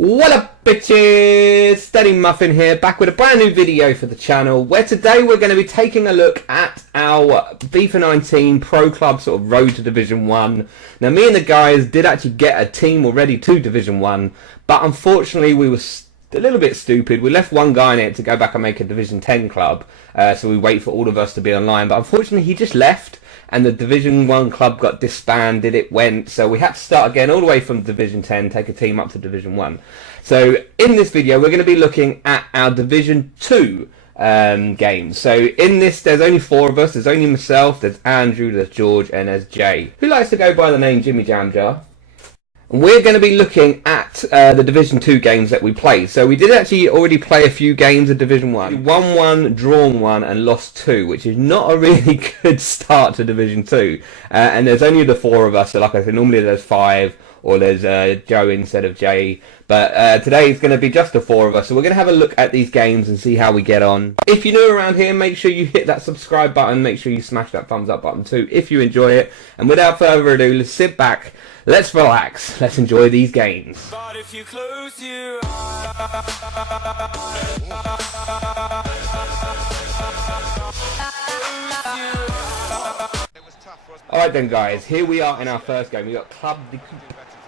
What up, bitches? Steadymuffin here, back with a brand new video for the channel, where today we're going to be taking a look at our FIFA 19 Pro Club sort of road to Division 1. Now, me and the guys did actually get a team already to Division 1, but unfortunately we were a little bit stupid. We left one guy in it to go back and make a Division 10 club, so we wait for all of us to be online, but unfortunately he just left. And the Division 1 club got disbanded, it went, so we had to start again all the way from Division 10, take a team up to Division 1. So in this video we're going to be looking at our Division 2 games. So in this there's only 4 of us, there's only myself, there's Andrew, there's George and there's Jay, who likes to go by the name Jimmy Jam Jar. And we're going to be looking at the Division 2 games that we played. So we did actually already play a few games of Division 1. We won 1, drawn 1 and lost 2, which is not a really good start to Division 2. And there's only the 4 of us, so like I said, normally there's 5 or there's Joe instead of Jay. But today it's going to be just the 4 of us, so we're going to have a look at these games and see how we get on. If you're new around here, make sure you hit that subscribe button, make sure you smash that thumbs up button too if you enjoy it. And without further ado, let's sit back, let's relax, let's enjoy these games. But if you close your Alright then guys, here we are in our first game. We got Club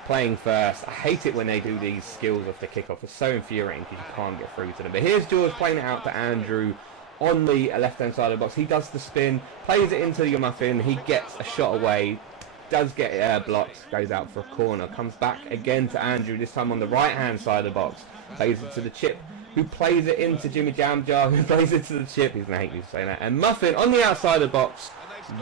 playing first. I hate it when they do these skills off the kickoff. It's so infuriating because you can't get through to them. But here's George playing it out to Andrew on the left hand side of the box. He does the spin, plays it into the muffin, he gets a shot away, does get it blocked, goes out for a corner, comes back again to Andrew, this time on the right hand side of the box, plays it to the chip, who plays it into Jimmy Jam Jar, who plays it to the chip. He's going to hate me for saying that. And Muffin on the outside of the box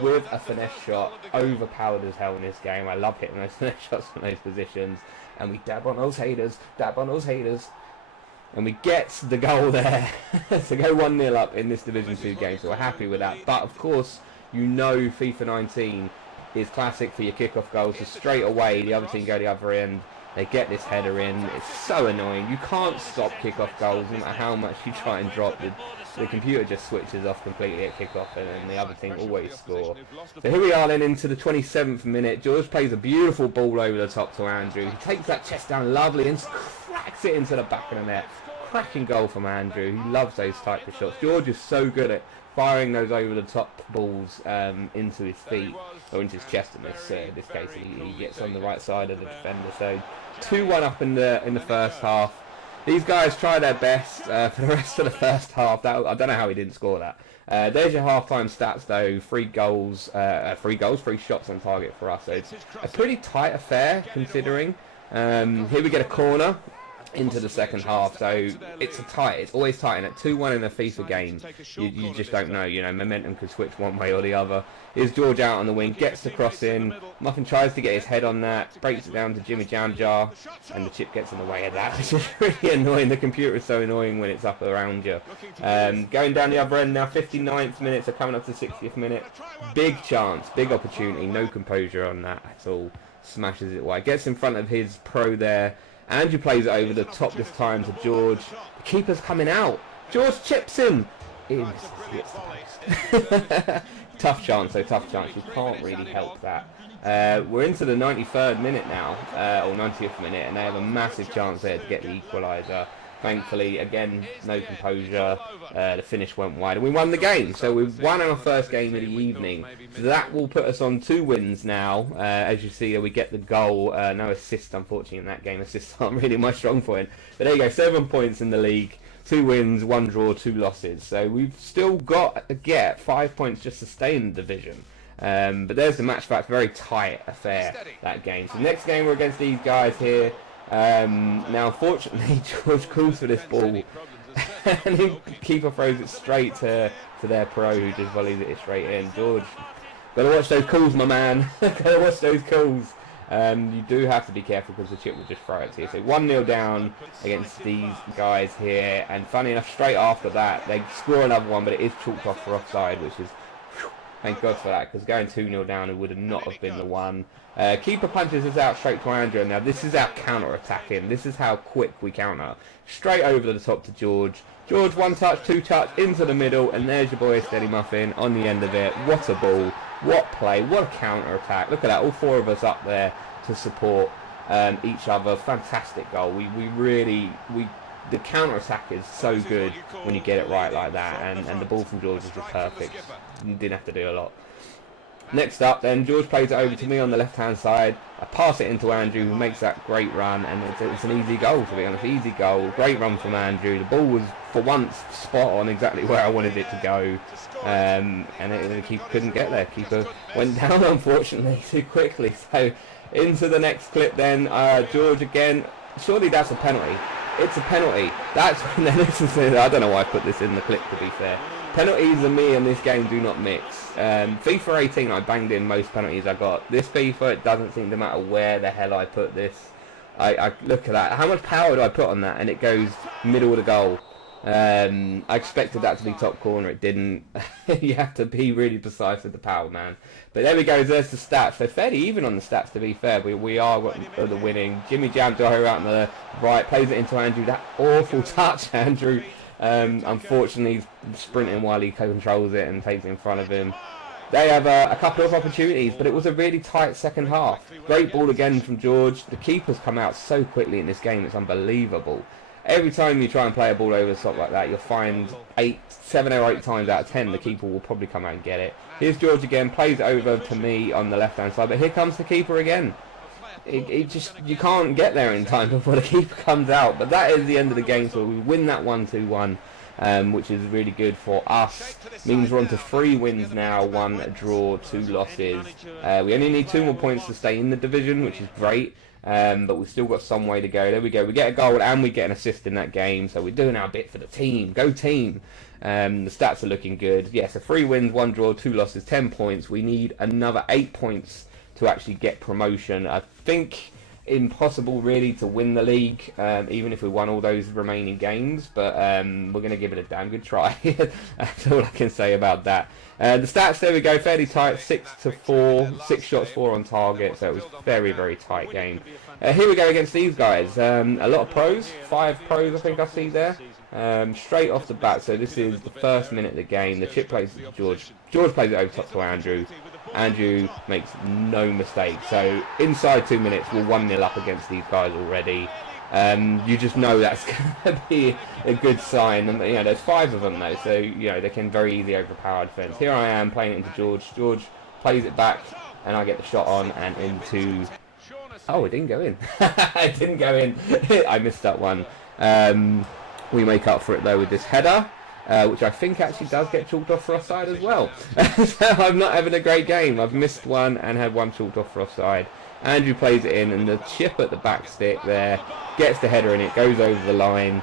with a finesse shot, overpowered as hell in this game. I love hitting those finesse shots from those positions. And we dab on those haters, and we get the goal there to go 1-0 up in this Division 2 game, so we're happy with that. But of course, you know FIFA 19 is classic for your kickoff goals, so straight away the other team go the other end, they get this header in. It's so annoying, you can't stop kickoff goals no matter how much you try and drop. The computer just switches off completely at kickoff, and then the other team always score. So here we are then into the 27th minute. George plays a beautiful ball over the top to Andrew. He takes that chest down lovely and cracks it into the back of the net. Cracking goal from Andrew. He loves those type of shots. George is so good at firing those over the top balls into his feet, or into his chest in this case. He gets on the right side of the defender. So 2-1 up in the first half. These guys try their best for the rest of the first half. I don't know how he didn't score that. There's your half-time stats though. 3 shots on target for us. So it's a pretty tight affair considering. Here we get a corner into the second half, so it's always tight, and at 2-1 in a FIFA game you just don't know, you know, momentum could switch one way or the other. Here's George out on the wing, gets the cross in, Muffin tries to get his head on that, breaks it down to Jimmy Jam Jar, and the chip gets in the way of that, which is really annoying. The computer is so annoying when it's up around you. Going down the other end now, 59th minute, so coming up to 60th minute, big chance, big opportunity, no composure on that at all, smashes it wide, gets in front of his pro there. Andrew plays it over the top this time to George. The keeper's coming out. George chips in. He hits the post. Tough chance, though, tough chance. You can't really help that. We're into the 93rd minute now, or 90th minute, and they have a massive chance there to get the equaliser. Thankfully, again, no composure. The finish went wide, and we won the game. So we've won our first game of the evening. So that will put us on 2 wins now. As you see, we get the goal. No assist, unfortunately, in that game. Assists aren't really my strong point. But there you go, 7 points in the league. 2 wins, 1 draw, 2 losses. So we've still got to get 5 points just to stay in the division. But there's the match fact. Very tight affair, that game. So next game, we're against these guys here. Now unfortunately George calls for this ball and the keeper throws it straight to their pro, who just volleys it straight in. George, gotta watch those calls, my man. Gotta watch those calls. You do have to be careful because the chip will just throw it to you. So 1-0 down against these guys here, and funny enough, straight after that they score another one, but it is chalked off for offside, which is thank God for that, because going 2-0 down, it would have not have been the one. Keeper punches us out straight to Andrew. Now this is our counter-attacking. This is how quick we counter. Straight over the top to George. George, 1 touch, 2 touch, into the middle, and there's your boy Steadymuffin on the end of it. What a ball. What play. What a counter-attack. Look at that. All 4 of us up there to support. each other. Fantastic goal. The counter attack is so good when you get it right like that, and the ball from George was just perfect. You didn't have to do a lot. Next up then, George plays it over to me on the left hand side. I pass it into Andrew, who makes that great run, and it's an easy goal, to be honest. Easy goal, great run from Andrew. The ball was for once spot on exactly where I wanted it to go, and the keeper couldn't get there. Keeper went down unfortunately too quickly. So into the next clip then, George again. Surely that's a penalty. It's a penalty. That's when then I don't know why I put this in the clip, to be fair. Penalties and me in this game do not mix. FIFA 18 I banged in most penalties I got. This FIFA, it doesn't seem to matter where the hell I put this. I look at that. How much power do I put on that? And it goes middle of the goal. I expected that to be top corner. It didn't. You have to be really precise with the power, man. But there we go. There's the stats. So fairly even on the stats, to be fair. We are the winning. Jimmy Jam Dyer out on the right, plays it into Andrew. That awful touch, Andrew. Unfortunately, he's sprinting while he controls it and takes it in front of him. They have a couple of opportunities, but it was a really tight second half. Great ball again from George. The keepers come out so quickly in this game, it's unbelievable. Every time you try and play a ball over the top like that, you'll find 7 or 8 times out of 10 the keeper will probably come out and get it. Here's George again, plays it over to me on the left hand side, but here comes the keeper again. You can't get there in time before the keeper comes out. But that is the end of the game, so we win that 1-2-1, which is really good for us. Means we're on to 3 wins now, 1 draw, 2 losses. We only need 2 more points to stay in the division, which is great. But we've still got some way to go. There we go. We get a goal and we get an assist in that game, so we're doing our bit for the team. Go team! The stats are looking good. Yeah, so 3 wins, 1 draw, 2 losses, 10 points. We need another 8 points to actually get promotion. I think impossible really to win the league, even if we won all those remaining games, but we're going to give it a damn good try. That's all I can say about that. The stats, there we go, fairly tight, 6-4, 6 shots, 4 on target, so it was very, very tight game. Here we go against these guys. A lot of pros, 5 pros I think I see there. Straight off the bat, so this is the first minute of the game. The chip plays to George. George plays it over top to Andrew. Andrew makes no mistake. So inside 2 minutes, we're 1-0 up against these guys already. You just know that's going to be a good sign. And you know, there's 5 of them though, so you know they can very easily overpower defence. Here I am playing it into George. George plays it back, and I get the shot on and into. Oh, it didn't go in. It didn't go in. I missed that one. We make up for it though with this header. Which I think actually does get chalked off for offside as well. So I'm not having a great game. I've missed one and had one chalked off for offside. Andrew plays it in, and the chip at the back stick there gets the header in. It goes over the line.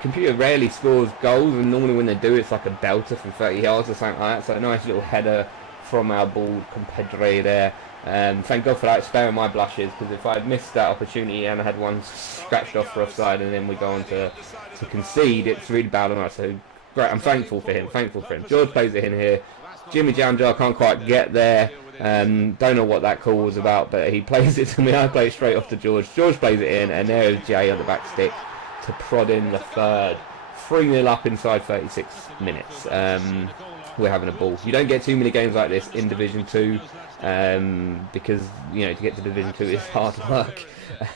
Computer rarely scores goals, and normally when they do, it's like a belter from 30 yards or something like that. So a nice little header from our ball compadre there. Thank God for that, sparing my blushes, because if I had missed that opportunity and I had one scratched off for offside and then we go on to concede, it's really bad on us. So great, I'm thankful for him. George plays it in here. Jimmy Jamjar can't quite get there. Don't know what that call was about, but he plays it to me. I play it straight off to George. George plays it in, and there is Jay on the back stick to prod in the third. 3-0 up inside 36 minutes. We're having a ball. You don't get too many games like this in Division 2. Because you know, to get to Division 2 is hard work.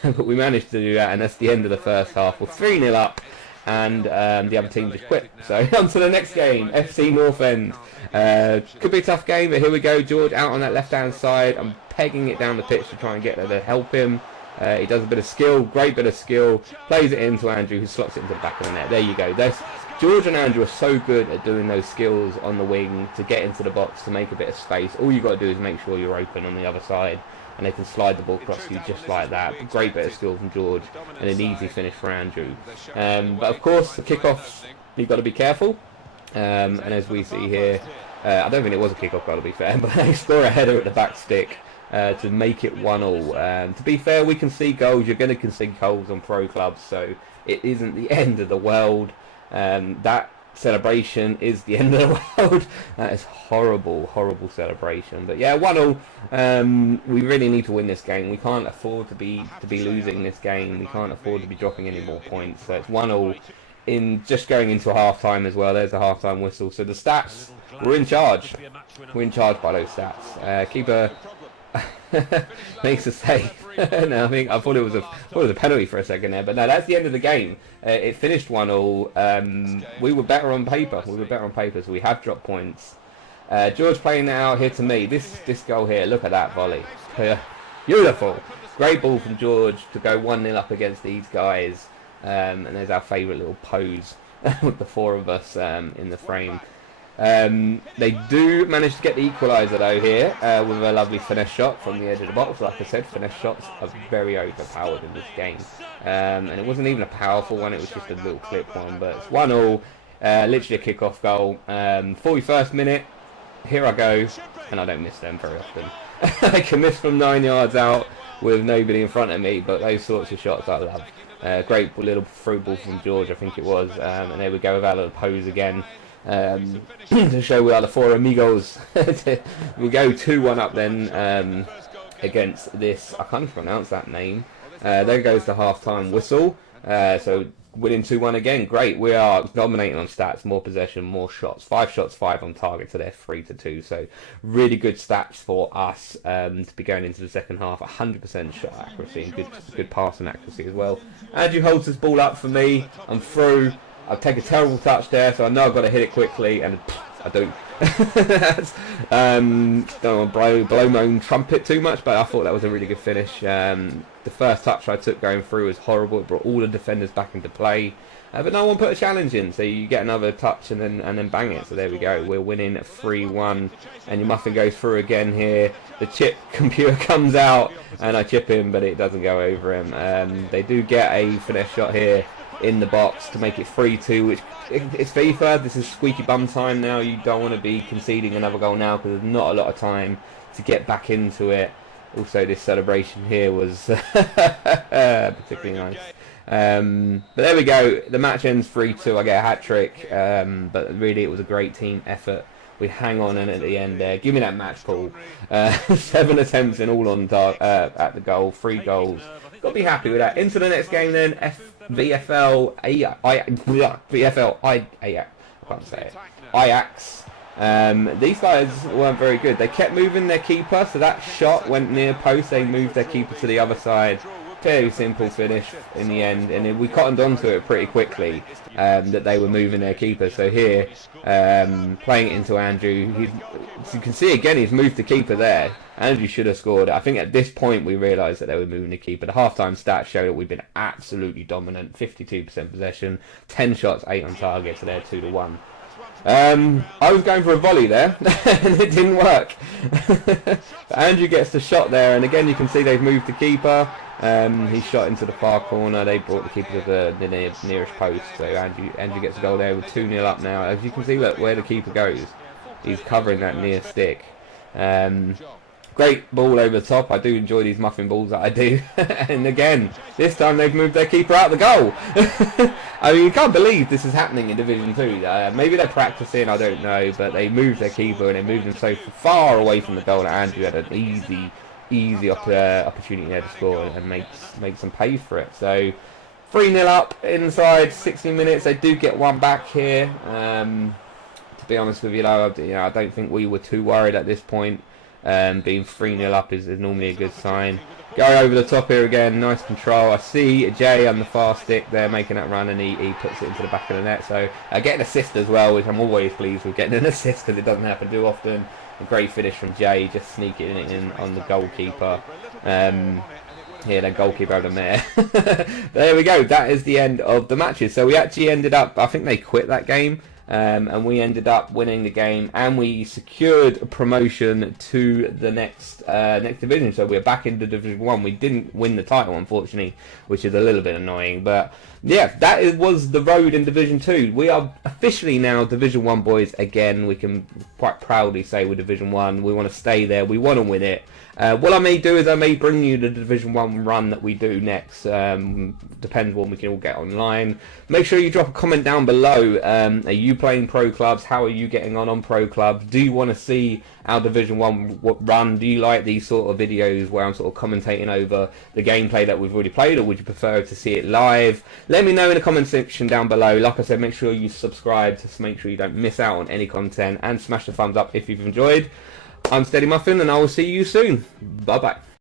But we managed to do that, and that's the end of the first half. We're 3-0 up, and the other team just quit. So on to the next game, FC North End. Could be a tough game, but here we go. George out on that left hand side. I'm pegging it down the pitch to try and get there to help him. He does a bit of skill, great bit of skill, plays it into Andrew, who slots it into the back of the net. There you go. George and Andrew are so good at doing those skills on the wing to get into the box, to make a bit of space. All you got to do is make sure you're open on the other side, and they can slide the ball across you just like that. Great bit of skill from George, and an easy finish for Andrew. But of course, the kickoffs, you've got to be careful. And as we see here, I don't think it was a kickoff, got to be fair, but they score a header at the back stick to make it 1-1. To be fair, we concede goals. You're going to concede goals on pro clubs, so it isn't the end of the world. That celebration is the end of the world. That is horrible, horrible celebration. But yeah, 1-1. We really need to win this game. We can't afford to be losing this game. We can't afford to be dropping any more points. So it's 1-1 in just going into half time as well. There's a half time whistle. So the stats, we're in charge. We're in charge by those stats. Keeper makes a save. No, I thought it was a penalty for a second there, but no, that's the end of the game. It finished 1-1. We were better on paper. So we have dropped points. George playing that out here to me. This goal here. Look at that volley. Beautiful. Great ball from George to go 1-0 up against these guys. And there's our favourite little pose with the four of us in the frame. They do manage to get the equaliser though here with a lovely finesse shot from the edge of the box. Like I said, finesse shots are very overpowered in this game, and it wasn't even a powerful one, it was just a little clip one, but it's 1-1, literally a kick-off goal. 41st minute, here I go, and I don't miss them very often. I can miss from 9 yards out with nobody in front of me, but those sorts of shots I love. Great little through ball from George, I think it was, and there we go with our little pose again. To show we are the four amigos. We go 2-1 up then against this, I can't pronounce that name. There goes the half-time whistle. So winning 2-1 again, great. We are dominating on stats, more possession, more shots. 5 shots, 5 on target, so they're 3-2. So really good stats for us to be going into the second half. 100% shot accuracy and good passing accuracy as well. Andrew holds this ball up for me. I'm through. I'll take a terrible touch there, so I know I've got to hit it quickly, and I do. Don't want to blow my own trumpet too much, but I thought that was a really good finish. The first touch I took going through was horrible. It brought all the defenders back into play, but no one put a challenge in, so you get another touch and then bang it. So there we go. We're winning 3-1, and your muffin goes through again here. The chip computer comes out, and I chip him, but it doesn't go over him. They do get a finesse shot here in the box to make it 3-2, which it's FIFA. This is squeaky bum time now. You don't want to be conceding another goal now because there's not a lot of time to get back into it. Also, this celebration here was particularly nice. But there we go. The match ends 3-2. I get a hat-trick, but really it was a great team effort. We hang on and at the end there. Give me that match, Paul. 7 attempts in all on at the goal. 3 goals. Got to be happy with that. Into the next game then. Ajax. These guys weren't very good. They kept moving their keeper, so that shot went near post. They moved their keeper to the other side. Fairly simple finish in the end, and we cottoned onto it pretty quickly that they were moving their keeper. So here, playing it into Andrew, as you can see again, he's moved the keeper there. Andrew should have scored. I think at this point we realised that they were moving the keeper. The half-time stats show that we've been absolutely dominant. 52% possession, 10 shots, 8 on target, so they're 2-1. I was going for a volley there, and it didn't work. But Andrew gets the shot there, and again you can see they've moved the keeper. He shot into the far corner. They brought the keeper to the nearest post, so Andrew gets a goal there. We're 2-0 up now. As you can see, look where the keeper goes. He's covering that near stick. Great ball over the top. I do enjoy these muffin balls that I do. And again, this time they've moved their keeper out the goal. I mean, you can't believe this is happening in Division 2. Maybe they're practicing, I don't know, but they moved their keeper and they moved him so far away from the goal that Andrew had an easy opportunity there to score and make some pay for it. So 3-0 up inside 60 minutes. They do get one back here. To be honest with you, though, I don't think we were too worried at this point. Being 3-0 up is normally a good sign. Go over the top here again, nice control. I see Jay on the far stick there making that run, and he puts it into the back of the net. So getting an assist as well, which I'm always pleased with getting an assist because it doesn't happen too often. A great finish from Jay, just sneaking it in on the goalkeeper. Here, the goalkeeper over there. There we go, that is the end of the matches. So we actually ended up, I think they quit that game. And we ended up winning the game, and we secured a promotion to the next division. So we're back into Division 1. We didn't win the title, unfortunately, which is a little bit annoying. But yeah, that was the road in Division 2. We are officially now Division 1 boys again. We can quite proudly say we're Division 1. We want to stay there. We want to win it. What I may do is I may bring you the Division 1 run that we do next. Depends when we can all get online. Make sure you drop a comment down below. Are you playing pro clubs? How are you getting on pro clubs? Do you want to see our Division 1 run? Do you like these sort of videos where I'm sort of commentating over the gameplay that we've already played, or would you prefer to see it live? Let me know in the comment section down below. Like I said, make sure you subscribe to make sure you don't miss out on any content, and smash the thumbs up if you've enjoyed. I'm Steadymuffin, and I will see you soon. Bye bye.